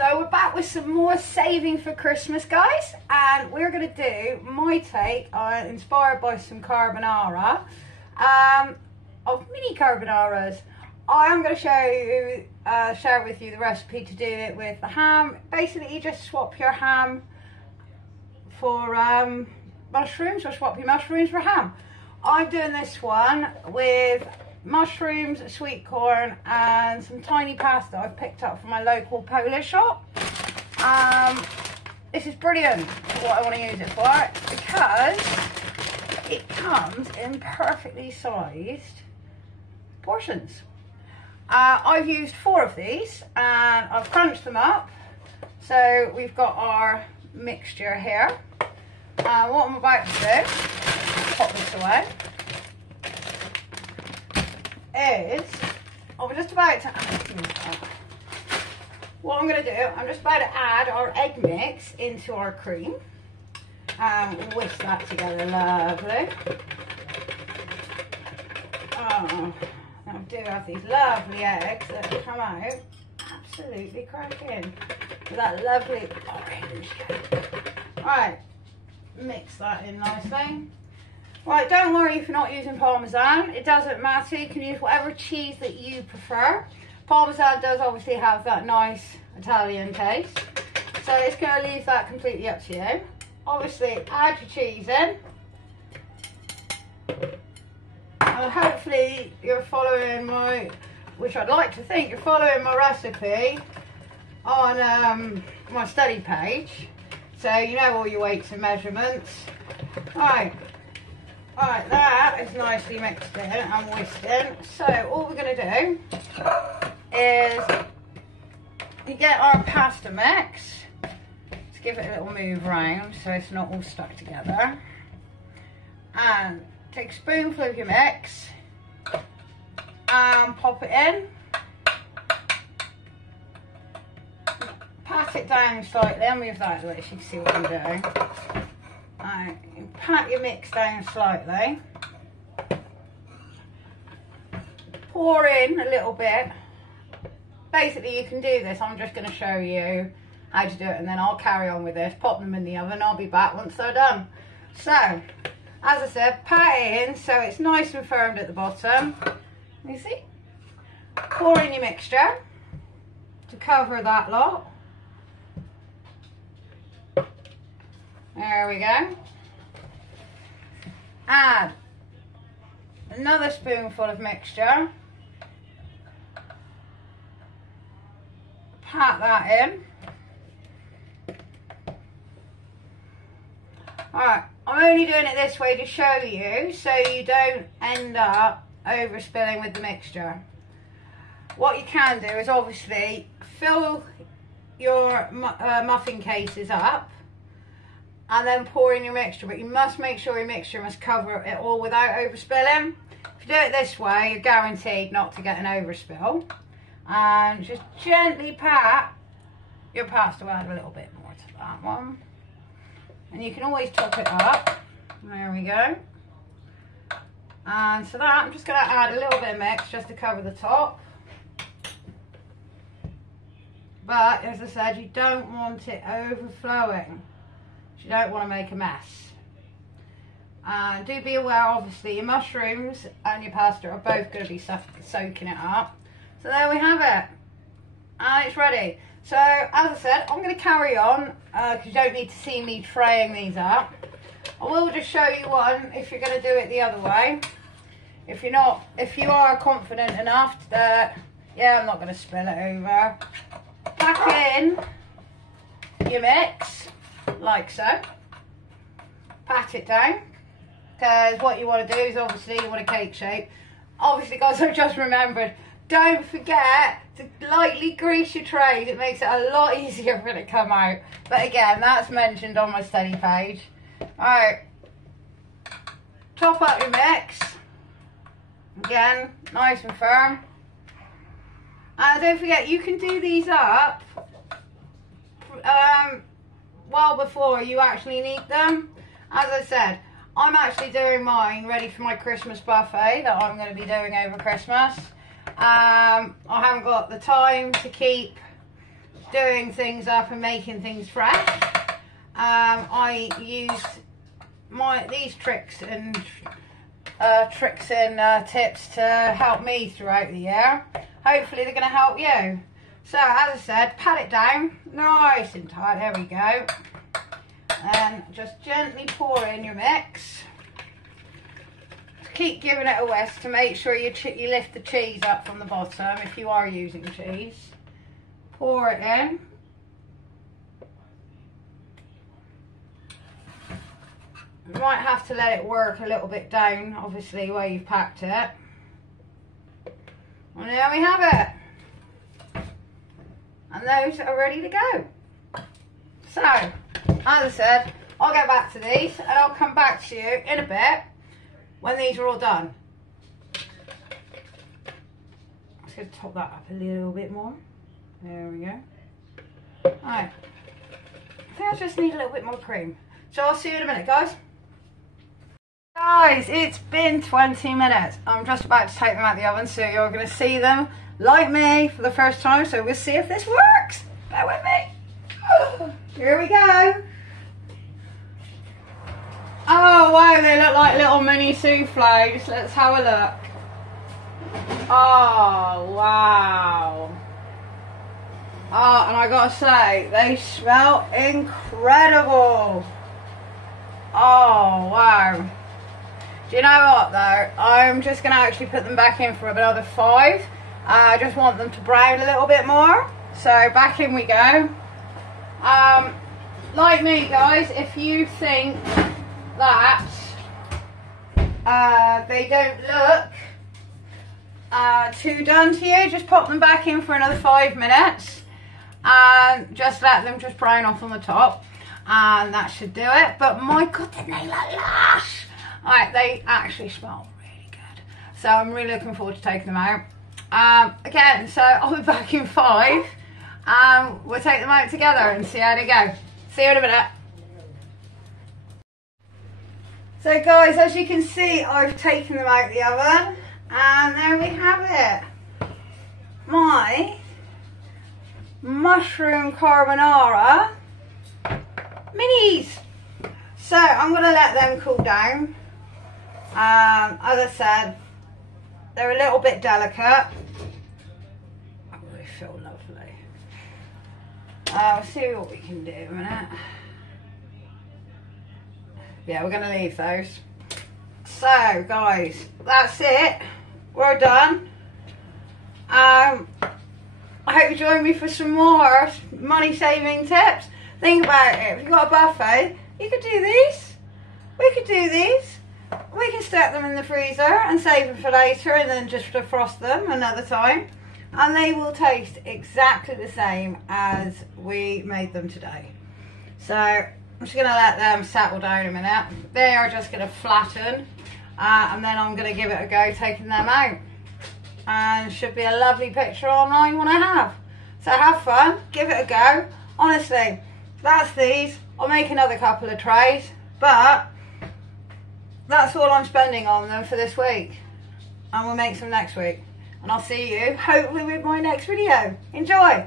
So we're back with some more saving for Christmas, guys, and we're going to do my take on, inspired by some carbonara, of mini carbonaras. I'm going to share with you the recipe to do it with the ham. Basically, you just swap your ham for mushrooms, or swap your mushrooms for ham. I'm doing this one with mushrooms, sweet corn, and some tiny pasta I've picked up from my local Polish shop. This is brilliant for what I want to use it for, because it comes in perfectly sized portions. I've used 4 of these and I've crunched them up. So we've got our mixture here. What I'm about to do, pop this away, is I'm just about to add, what I'm going to do, I'm just about to add our egg mix into our cream and whisk that together lovely. Oh, I do have these lovely eggs that come out absolutely cracking with that lovely orange. Right, mix that in nicely. Right, don't worry if you're not using Parmesan, it doesn't matter, you can use whatever cheese that you prefer. Parmesan does obviously have that nice Italian taste, so it's going to leave that completely up to you. Obviously, add your cheese in, and hopefully you're following which I'd like to think, you're following my recipe on my study page, so you know all your weights and measurements. Right, that is nicely mixed in and whisked in. So all we're going to do is you get our pasta mix. Let's give it a little move around so it's not all stuck together. And take a spoonful of your mix and pop it in. Pat it down slightly. I'll move that away so you can see what I'm doing. Right, you pat your mix down slightly, pour in a little bit. Basically you can do this, I'm just going to show you how to do it and then I'll carry on with this, pop them in the oven, I'll be back once they're done. So, as I said, pat it in so it's nice and firm at the bottom, you see? Pour in your mixture to cover that lot. There we go. Add another spoonful of mixture. Pat that in. Alright, I'm only doing it this way to show you so you don't end up overspilling with the mixture. What you can do is obviously fill your muffin cases up and then pour in your mixture, but you must make sure your mixture must cover it all without overspilling. If you do it this way, you're guaranteed not to get an overspill. And just gently pat your pasta. We'll add a little bit more to that one. And you can always top it up. There we go. And so that, I'm just going to add a little bit of mix just to cover the top. But, as I said, you don't want it overflowing. You don't want to make a mess. And do be aware, obviously, your mushrooms and your pasta are both going to be soaking it up. So there we have it. And it's ready. So, as I said, I'm going to carry on because you don't need to see me traying these up. I will just show you one if you're going to do it the other way. If you're not, if you are confident enough that, yeah, I'm not going to spill it over. Pack in your mix. Like so. Pat it down, because what you want to do is obviously you want a cake shape. Obviously, guys, I've just remembered, don't forget to lightly grease your trays. It makes it a lot easier for it to come out. But again, that's mentioned on my study page. Alright, top up your mix. Again, nice and firm. And don't forget, you can do these up well before you actually need them. As I said, I'm actually doing mine ready for my Christmas buffet that I'm going to be doing over Christmas. I haven't got the time to keep doing things up and making things fresh, I use these tricks and tips to help me throughout the year. Hopefully they're going to help you. So as I said, pat it down nice and tight. There we go. And just gently pour in your mix. Keep giving it a whisk to make sure you lift the cheese up from the bottom if you are using cheese. Pour it in. You might have to let it work a little bit down, obviously, where you've packed it. And there we have it. And those are ready to go. So, as I said, I'll get back to these and I'll come back to you in a bit when these are all done. I'm just going to top that up a little bit more. There we go. Alright. I think I just need a little bit more cream. So I'll see you in a minute, guys. Guys, it's been 20 minutes. I'm just about to take them out of the oven, so you're going to see them like me for the first time. So we'll see if this works. Bear with me. Here we go. Oh wow, they look like little mini soufflés. Let's have a look. Oh wow. Oh, and I gotta say, they smell incredible. Oh wow. Do you know what though? I'm just gonna actually put them back in for another 5. I just want them to brown a little bit more. So back in we go. Like me guys, if you think that they don't look too done to you, just pop them back in for another 5 minutes and just let them just brown off on the top, and that should do it. But my god, didn't they look lush? Alright, they actually smell really good, so I'm really looking forward to taking them out. Again, so I'll be back in 5 and we'll take them out together and see how they go. See you in a minute. So guys, as you can see, I've taken them out of the oven and there we have it. My mushroom carbonara minis. So I'm going to let them cool down. As I said, they're a little bit delicate. Oh, they feel lovely. We'll see what we can do in a minute. Yeah, we're going to leave those. So guys, that's it. We're done. I hope you join me for some more money saving tips. Think about it. If you've got a buffet, you could do these. We could do these. We can stack them in the freezer and save them for later and then just defrost them another time. And they will taste exactly the same as we made them today. So I'm just going to let them settle down a minute. They are just going to flatten. And then I'm going to give it a go taking them out. And should be a lovely picture online when I have. So have fun. Give it a go. Honestly, that's these. I'll make another couple of trays. But that's all I'm spending on them for this week. And we'll make some next week. And I'll see you hopefully with my next video. Enjoy!